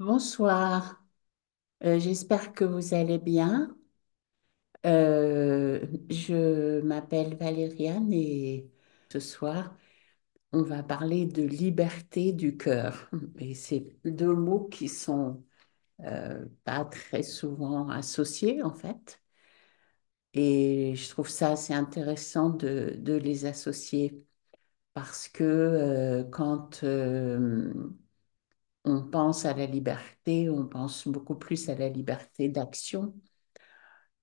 Bonsoir. J'espère que vous allez bien. Je m'appelle Valériane et ce soir, on va parler de liberté du cœur. Et c'est deux mots qui sont pas très souvent associés en fait. Et je trouve ça assez intéressant de les associer parce que quand on pense à la liberté, on pense beaucoup plus à la liberté d'action.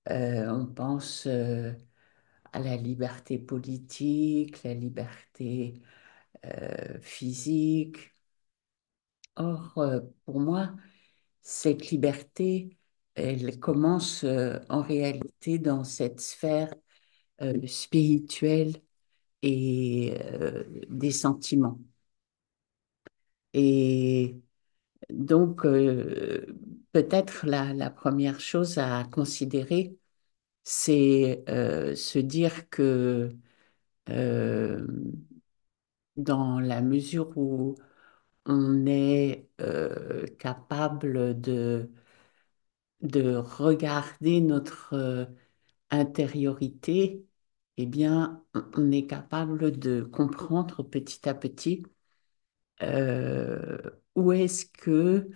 On pense à la liberté politique, la liberté physique. Or, pour moi, cette liberté, elle commence en réalité dans cette sphère spirituelle et des sentiments. Et donc, peut-être la première chose à considérer, c'est se dire que euh, dans la mesure où on est capable de regarder notre intériorité, eh bien, on est capable de comprendre petit à petit euh, où est-ce que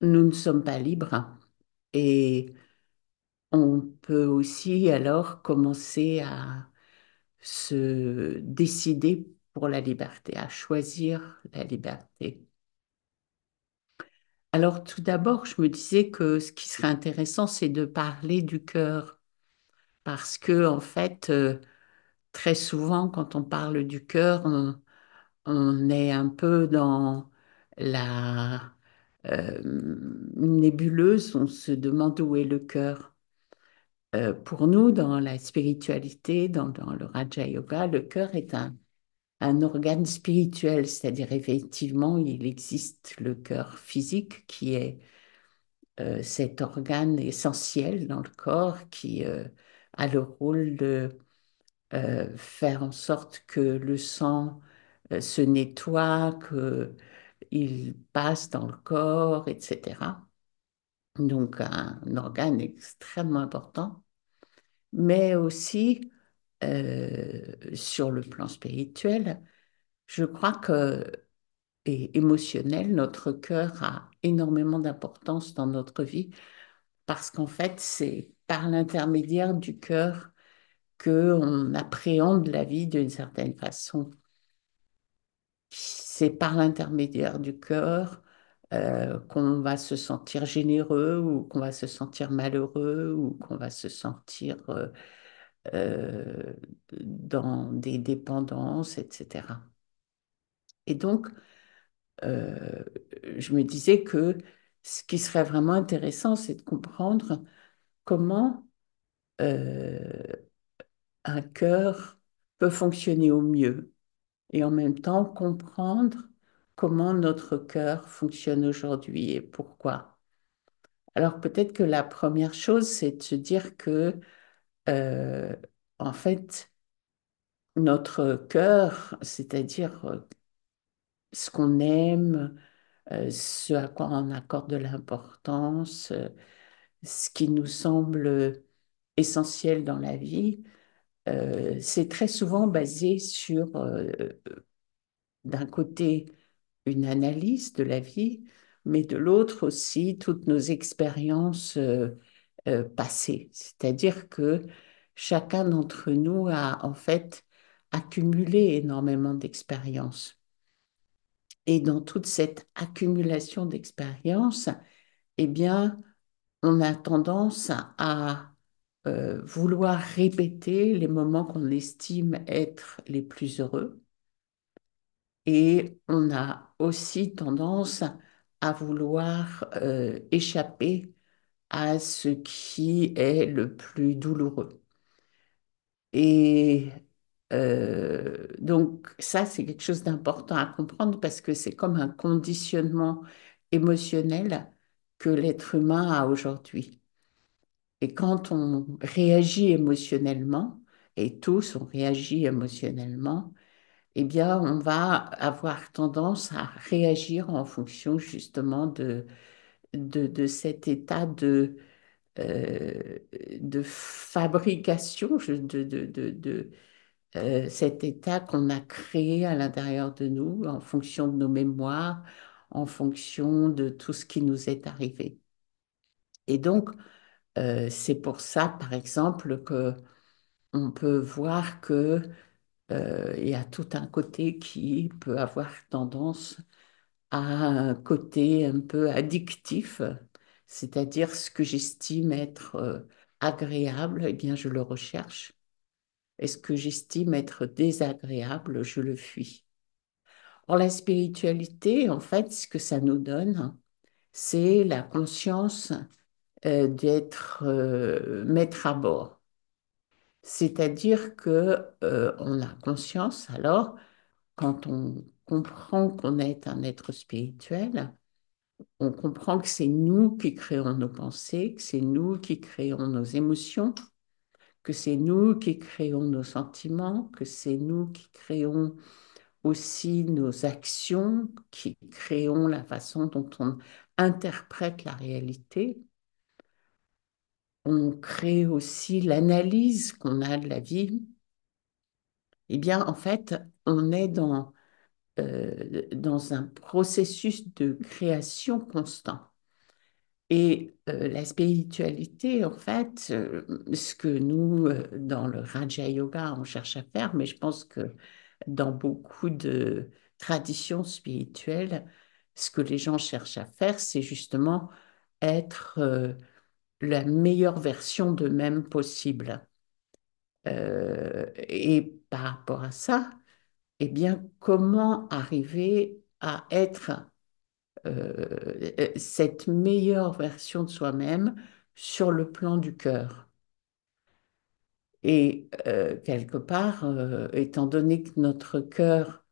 nous ne sommes pas libres. Et on peut aussi alors commencer à se décider pour la liberté, à choisir la liberté. Alors, tout d'abord, je me disais que ce qui serait intéressant, c'est de parler du cœur, parce que, en fait, très souvent, quand on parle du cœur, on est un peu dans la nébuleuse, on se demande où est le cœur. Pour nous, dans la spiritualité, dans le Raja Yoga, le cœur est un organe spirituel, c'est-à-dire effectivement, il existe le cœur physique qui est cet organe essentiel dans le corps qui a le rôle de faire en sorte que le sang se nettoie, qu'il passe dans le corps, etc. Donc un organe extrêmement important, mais aussi sur le plan spirituel, je crois que et émotionnel, notre cœur a énormément d'importance dans notre vie parce qu'en fait, c'est par l'intermédiaire du cœur qu'on appréhende la vie d'une certaine façon. C'est par l'intermédiaire du cœur qu'on va se sentir généreux ou qu'on va se sentir malheureux ou qu'on va se sentir euh, dans des dépendances, etc. Et donc, euh, je me disais que ce qui serait vraiment intéressant, c'est de comprendre comment euh, un cœur peut fonctionner au mieux et en même temps comprendre comment notre cœur fonctionne aujourd'hui et pourquoi. Alors peut-être que la première chose, c'est de se dire que, euh, en fait, notre cœur, c'est-à-dire ce qu'on aime, ce à quoi on accorde de l'importance, ce qui nous semble essentiel dans la vie, c'est très souvent basé sur, d'un côté, une analyse de la vie, mais de l'autre aussi toutes nos expériences passées. C'est-à-dire que chacun d'entre nous a en fait accumulé énormément d'expériences. Et dans toute cette accumulation d'expériences, eh bien, on a tendance à vouloir répéter les moments qu'on estime être les plus heureux. Et on a aussi tendance à vouloir échapper à ce qui est le plus douloureux. Et donc ça, c'est quelque chose d'important à comprendre parce que c'est comme un conditionnement émotionnel que l'être humain a aujourd'hui. Et quand on réagit émotionnellement, et tous on réagit émotionnellement, eh bien, on va avoir tendance à réagir en fonction justement de cet état euh, de fabrication, cet état qu'on a créé à l'intérieur de nous en fonction de nos mémoires, en fonction de tout ce qui nous est arrivé. Et donc, c'est pour ça, par exemple, que on peut voir que il y a tout un côté qui peut avoir tendance à un côté un peu addictif, c'est-à-dire ce que j'estime être agréable, eh bien je le recherche, et ce que j'estime être désagréable, je le fuis. Or, la spiritualité, en fait, ce que ça nous donne, c'est la conscience d'être maître à bord. C'est-à-dire que on a conscience, alors, quand on comprend qu'on est un être spirituel, on comprend que c'est nous qui créons nos pensées, que c'est nous qui créons nos émotions, que c'est nous qui créons nos sentiments, que c'est nous qui créons aussi nos actions, qui créons la façon dont on interprète la réalité. On crée aussi l'analyse qu'on a de la vie. Eh bien, en fait, on est dans un processus de création constant. Et la spiritualité, en fait, ce que nous, dans le Raja Yoga, on cherche à faire, mais je pense que dans beaucoup de traditions spirituelles, ce que les gens cherchent à faire, c'est justement être la meilleure version d'eux-mêmes possible. Et par rapport à ça, eh bien, comment arriver à être cette meilleure version de soi-même sur le plan du cœur. Et quelque part, étant donné que notre cœur,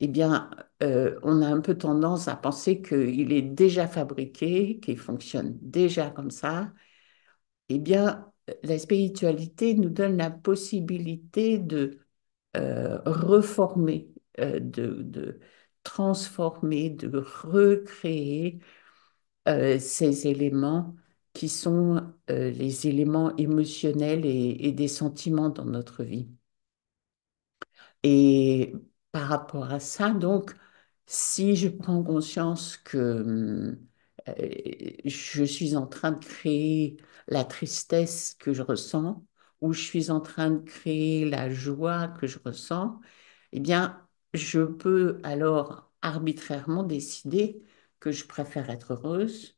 eh bien, on a un peu tendance à penser qu'il est déjà fabriqué, qu'il fonctionne déjà comme ça, eh bien, la spiritualité nous donne la possibilité de reformer, de transformer, de recréer ces éléments qui sont les éléments émotionnels et des sentiments dans notre vie. Et par rapport à ça, donc, si je prends conscience que je suis en train de créer la tristesse que je ressens, ou je suis en train de créer la joie que je ressens, eh bien, je peux alors arbitrairement décider que je préfère être heureuse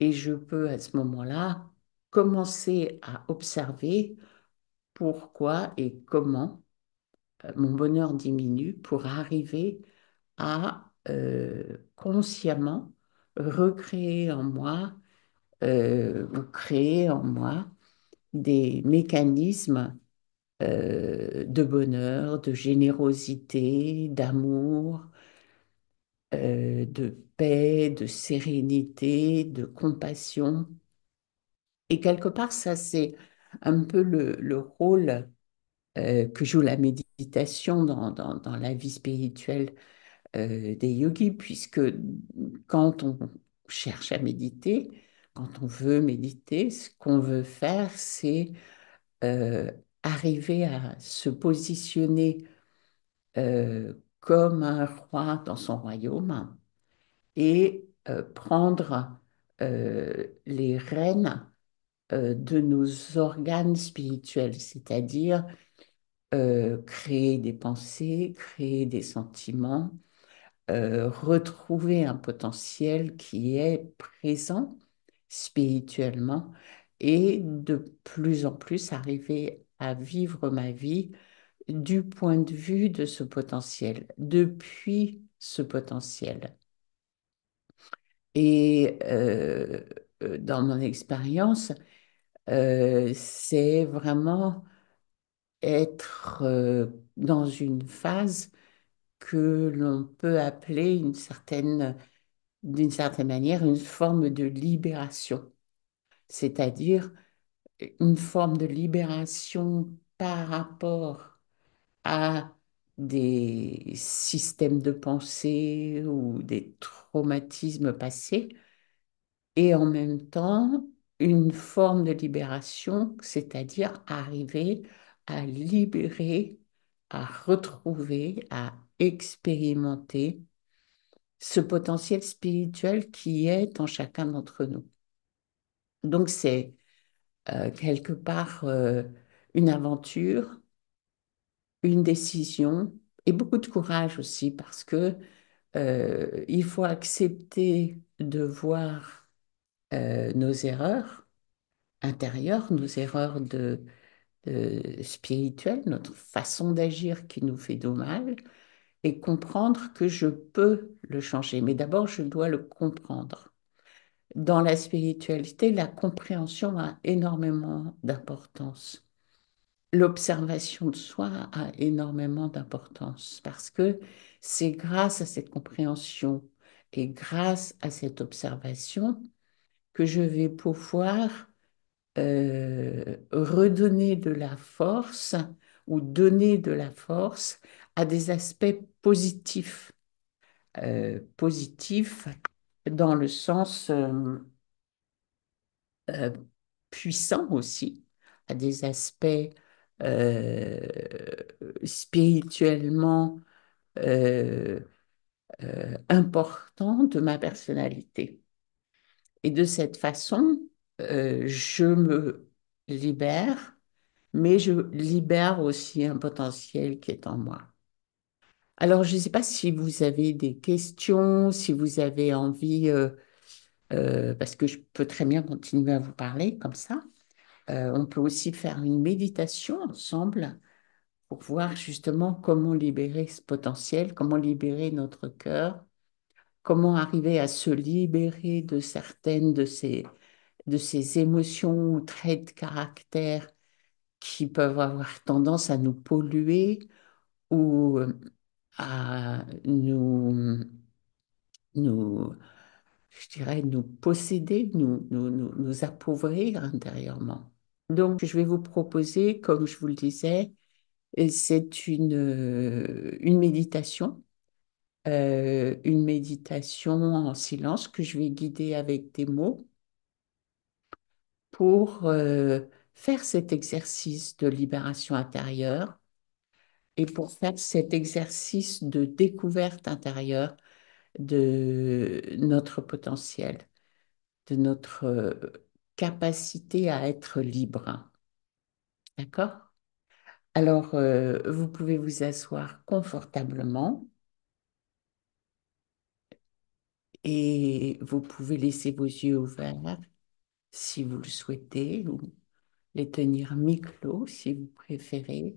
et je peux à ce moment-là commencer à observer pourquoi et comment mon bonheur diminue pour arriver à consciemment recréer en moi ou créer en moi des mécanismes de bonheur, de générosité, d'amour, de paix, de sérénité, de compassion. Et quelque part, ça, c'est un peu le rôle que joue la méditation dans la vie spirituelle des yogis, puisque quand on cherche à méditer, quand on veut méditer, ce qu'on veut faire, c'est euh, arriver à se positionner comme un roi dans son royaume et prendre les rênes de nos organes spirituels, c'est-à-dire créer des pensées, créer des sentiments, retrouver un potentiel qui est présent spirituellement et de plus en plus arriver à vivre ma vie du point de vue de ce potentiel, depuis ce potentiel. Et dans mon expérience, c'est vraiment être dans une phase que l'on peut appeler d'une certaine manière, une forme de libération, c'est-à-dire une forme de libération par rapport à des systèmes de pensée ou des traumatismes passés, et en même temps une forme de libération, c'est-à-dire arriver à libérer, à retrouver, à expérimenter ce potentiel spirituel qui est en chacun d'entre nous. Donc c'est quelque part une aventure, une décision et beaucoup de courage aussi parce que il faut accepter de voir nos erreurs intérieures, nos erreurs spirituelles, notre façon d'agir qui nous fait du mal et comprendre que je peux le changer. Mais d'abord, je dois le comprendre. Dans la spiritualité, la compréhension a énormément d'importance. L'observation de soi a énormément d'importance parce que c'est grâce à cette compréhension et grâce à cette observation que je vais pouvoir redonner de la force ou donner de la force à des aspects positifs. Positifs dans le sens euh, puissant aussi, à des aspects euh, spirituellement euh, importants de ma personnalité. Et de cette façon, je me libère, mais je libère aussi un potentiel qui est en moi. Alors, je ne sais pas si vous avez des questions, si vous avez envie, parce que je peux très bien continuer à vous parler comme ça. On peut aussi faire une méditation ensemble pour voir justement comment libérer ce potentiel, comment libérer notre cœur, comment arriver à se libérer de certaines de ces émotions ou traits de caractère qui peuvent avoir tendance à nous polluer ou à nous, je dirais, nous posséder, nous appauvrir intérieurement. Donc, je vais vous proposer, comme je vous le disais, c'est une méditation en silence que je vais guider avec des mots pour faire cet exercice de libération intérieure et pour faire cet exercice de découverte intérieure de notre potentiel, de notre capacité à être libre. D'accord? Alors, vous pouvez vous asseoir confortablement et vous pouvez laisser vos yeux ouverts si vous le souhaitez ou les tenir mi-clos si vous préférez.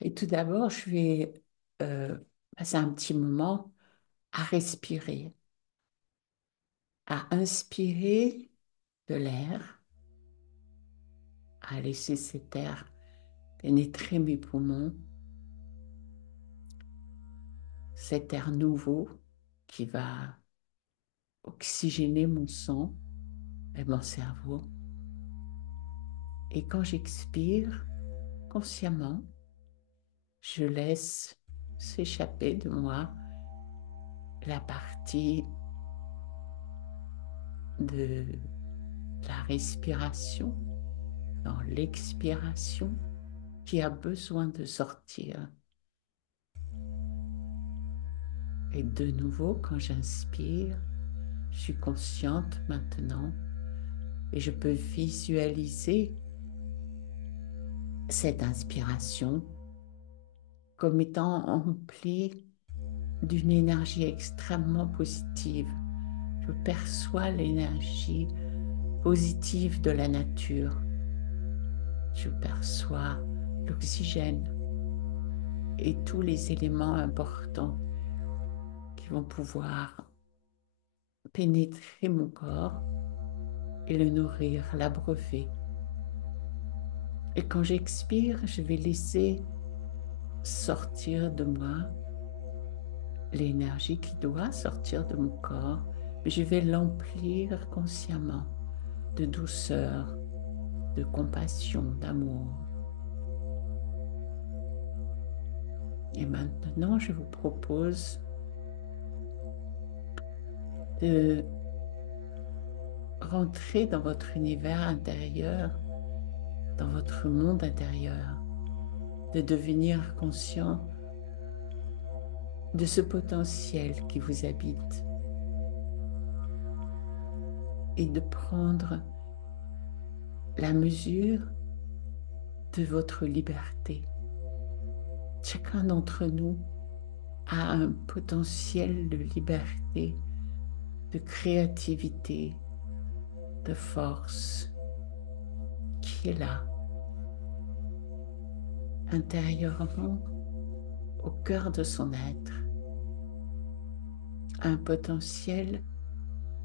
Et tout d'abord, je vais passer un petit moment à respirer, à inspirer de l'air, à laisser cet air pénétrer mes poumons, cet air nouveau qui va oxygéner mon sang et mon cerveau. Et quand j'expire consciemment, je laisse s'échapper de moi la partie de la respiration dans l'expiration qui a besoin de sortir. Et de nouveau, quand j'inspire, je suis consciente maintenant et je peux visualiser cette inspiration comme étant emplie d'une énergie extrêmement positive. Je perçois l'énergie positive de la nature. Je perçois l'oxygène et tous les éléments importants qui vont pouvoir pénétrer mon corps et le nourrir, l'abreuver. Et quand j'expire, je vais laisser sortir de moi l'énergie qui doit sortir de mon corps, mais je vais l'emplir consciemment de douceur, de compassion, d'amour. Et maintenant, je vous propose de rentrer dans votre univers intérieur, dans votre monde intérieur, de devenir conscient de ce potentiel qui vous habite et de prendre la mesure de votre liberté. Chacun d'entre nous a un potentiel de liberté, de créativité, de force qui est là, intérieurement, au cœur de son être, un potentiel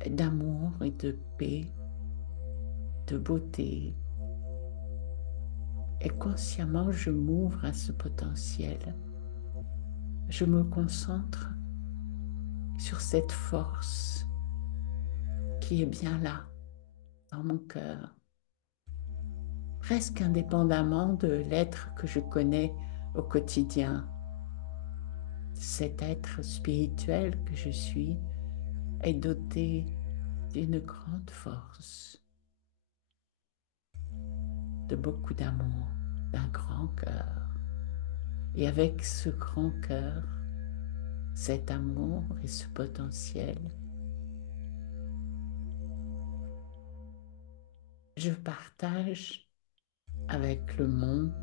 d'amour et de paix, de beauté. Et consciemment, je m'ouvre à ce potentiel. Je me concentre sur cette force qui est bien là, dans mon cœur, presque indépendamment de l'être que je connais au quotidien. Cet être spirituel que je suis est doté d'une grande force, de beaucoup d'amour, d'un grand cœur. Et avec ce grand cœur, cet amour et ce potentiel, je partage avec le monde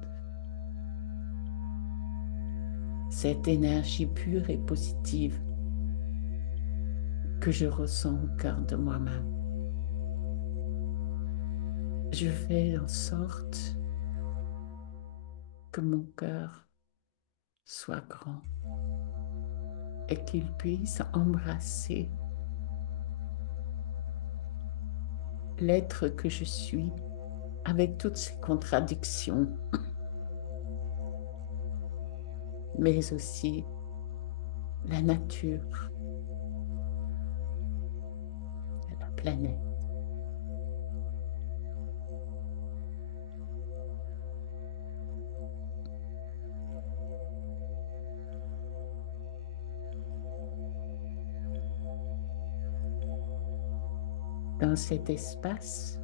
cette énergie pure et positive que je ressens au cœur de moi-même. Je fais en sorte que mon cœur soit grand et qu'il puisse embrasser l'être que je suis avec toutes ses contradictions, mais aussi la nature, la planète. Dans cet espace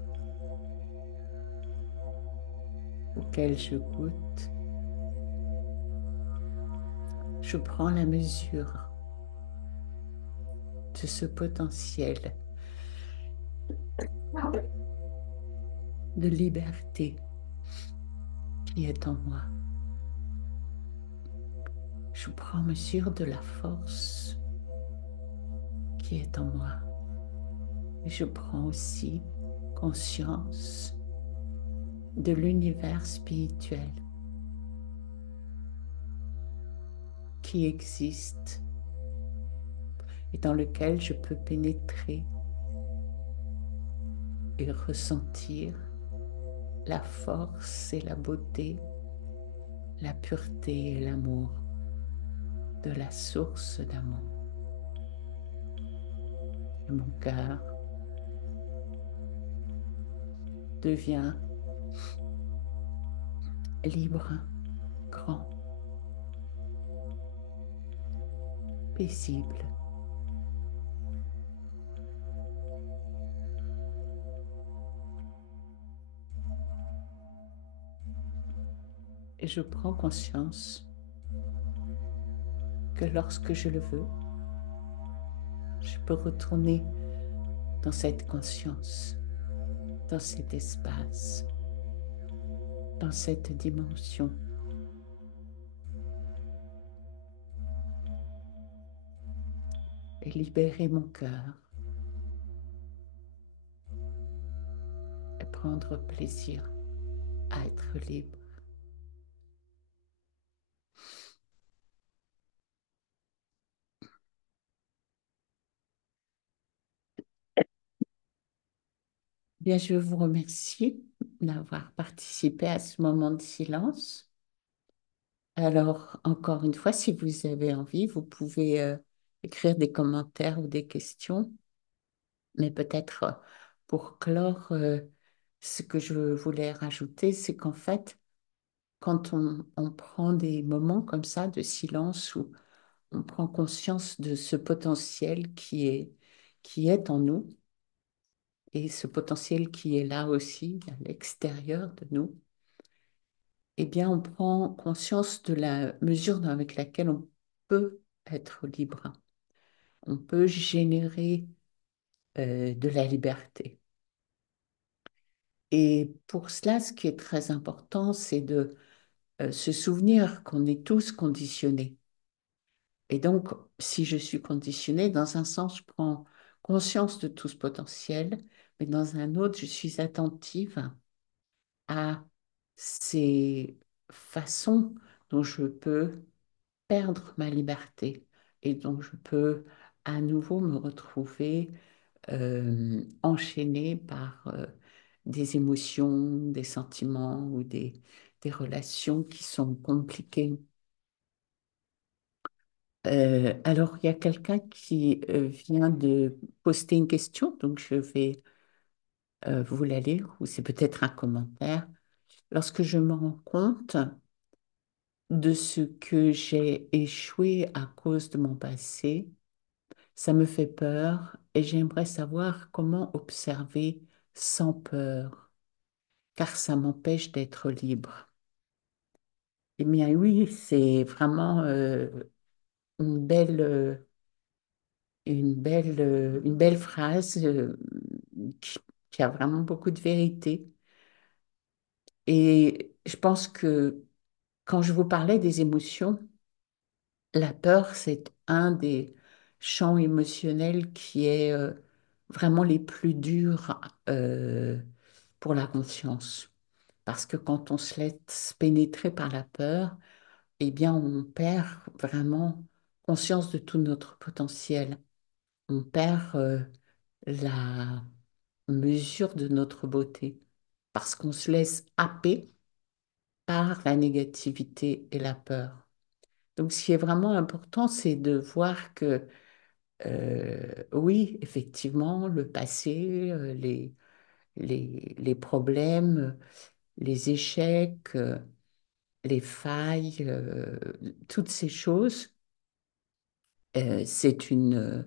auquel je goûte, je prends la mesure de ce potentiel de liberté qui est en moi. Je prends mesure de la force qui est en moi. Et je prends aussi conscience de l'univers spirituel qui existe et dans lequel je peux pénétrer et ressentir la force et la beauté, la pureté et l'amour de la source d'amour. Et mon cœur devient libre, grand, paisible. Et je prends conscience que lorsque je le veux, je peux retourner dans cette conscience, dans cet espace, dans cette dimension. Et libérer mon cœur et prendre plaisir à être libre. Bien, je vous remercie d'avoir participé à ce moment de silence. Alors, encore une fois, si vous avez envie, vous pouvez écrire des commentaires ou des questions, mais peut-être pour clore, ce que je voulais rajouter, c'est qu'en fait, quand on prend des moments comme ça de silence où on prend conscience de ce potentiel qui est en nous et ce potentiel qui est là aussi à l'extérieur de nous, eh bien, on prend conscience de la mesure avec laquelle on peut être libre. On peut générer de la liberté. Et pour cela, ce qui est très important, c'est de se souvenir qu'on est tous conditionnés. Et donc, si je suis conditionnée, dans un sens, je prends conscience de tout ce potentiel, mais dans un autre, je suis attentive à ces façons dont je peux perdre ma liberté et dont je peux à nouveau me retrouver enchaînée par des émotions, des sentiments ou des relations qui sont compliquées. Alors, il y a quelqu'un qui vient de poster une question, donc je vais vous la lire, ou c'est peut-être un commentaire. Lorsque je me rends compte de ce que j'ai échoué à cause de mon passé, ça me fait peur et j'aimerais savoir comment observer sans peur, car ça m'empêche d'être libre. Eh bien oui, c'est vraiment une belle phrase qui, qui a vraiment beaucoup de vérité. Et je pense que quand je vous parlais des émotions, la peur, c'est un des champs émotionnels qui est vraiment les plus durs pour la conscience. Parce que quand on se laisse pénétrer par la peur, eh bien, on perd vraiment conscience de tout notre potentiel. On perd la mesure de notre beauté parce qu'on se laisse happer par la négativité et la peur. Donc, ce qui est vraiment important, c'est de voir que oui, effectivement, le passé, les problèmes, les échecs, les failles, toutes ces choses, c'est une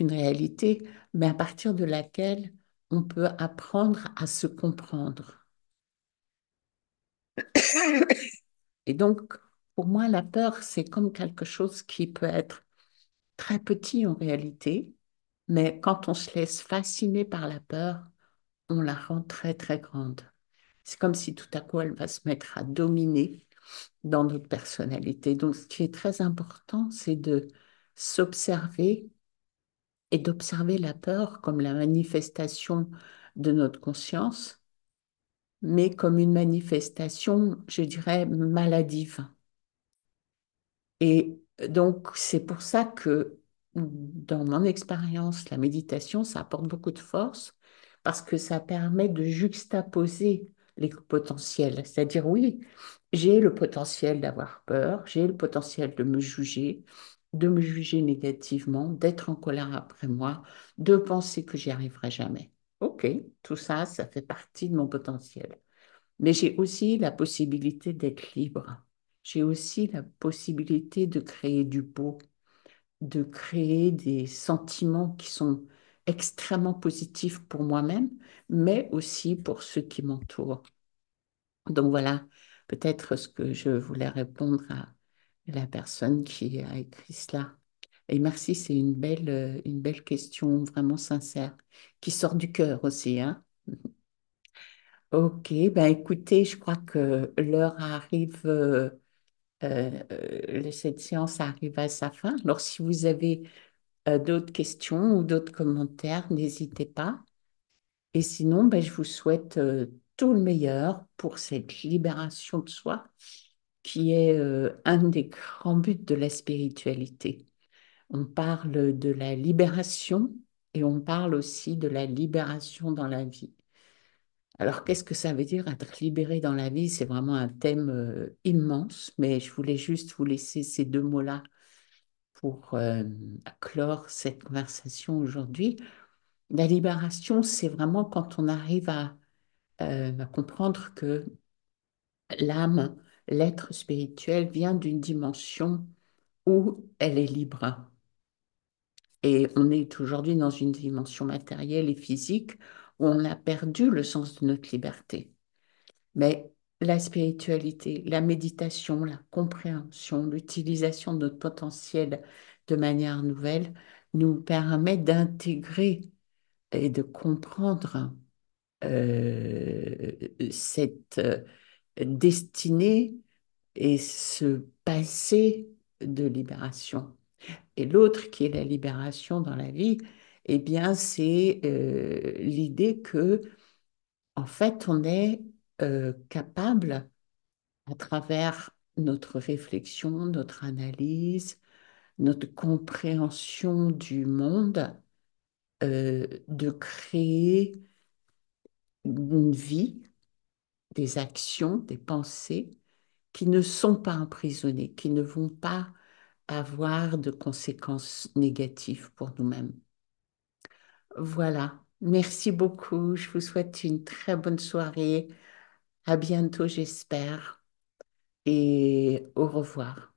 réalité, mais à partir de laquelle on peut apprendre à se comprendre. Et donc, pour moi, la peur, c'est comme quelque chose qui peut être très petit en réalité, mais quand on se laisse fasciner par la peur, on la rend très, très grande. C'est comme si tout à coup, elle va se mettre à dominer dans notre personnalité. Donc, ce qui est très important, c'est de s'observer et d'observer la peur comme la manifestation de notre conscience, mais comme une manifestation, je dirais, maladive. Et donc, c'est pour ça que dans mon expérience, la méditation, ça apporte beaucoup de force parce que ça permet de juxtaposer les potentiels. C'est-à-dire, oui, j'ai le potentiel d'avoir peur, j'ai le potentiel de me juger négativement, d'être en colère après moi, de penser que j'y arriverai jamais. OK, tout ça, ça fait partie de mon potentiel. Mais j'ai aussi la possibilité d'être libre. J'ai aussi la possibilité de créer du beau, de créer des sentiments qui sont extrêmement positifs pour moi-même, mais aussi pour ceux qui m'entourent. Donc voilà, peut-être ce que je voulais répondre à la personne qui a écrit cela. Et merci, c'est une belle question vraiment sincère, qui sort du cœur aussi, hein. Ok, ben écoutez, je crois que l'heure arrive, cette séance arrive à sa fin. Alors, si vous avez d'autres questions ou d'autres commentaires, n'hésitez pas. Et sinon, ben, je vous souhaite tout le meilleur pour cette libération de soi, qui est un des grands buts de la spiritualité. On parle de la libération et on parle aussi de la libération dans la vie. Alors, qu'est-ce que ça veut dire être libéré dans la vie? C'est vraiment un thème immense, mais je voulais juste vous laisser ces deux mots-là pour clore cette conversation aujourd'hui. La libération, c'est vraiment quand on arrive à comprendre que L'âme, l'être spirituel vient d'une dimension où elle est libre. Et on est aujourd'hui dans une dimension matérielle et physique où on a perdu le sens de notre liberté. Mais la spiritualité, la méditation, la compréhension, l'utilisation de notre potentiel de manière nouvelle nous permet d'intégrer et de comprendre cette destinée et ce passé de libération. Et l'autre qui est la libération dans la vie, eh bien, c'est l'idée que, en fait, on est capable, à travers notre réflexion, notre analyse, notre compréhension du monde, de créer une vie, des actions, des pensées qui ne sont pas emprisonnées, qui ne vont pas avoir de conséquences négatives pour nous-mêmes. Voilà. Merci beaucoup. Je vous souhaite une très bonne soirée. À bientôt, j'espère. Et au revoir.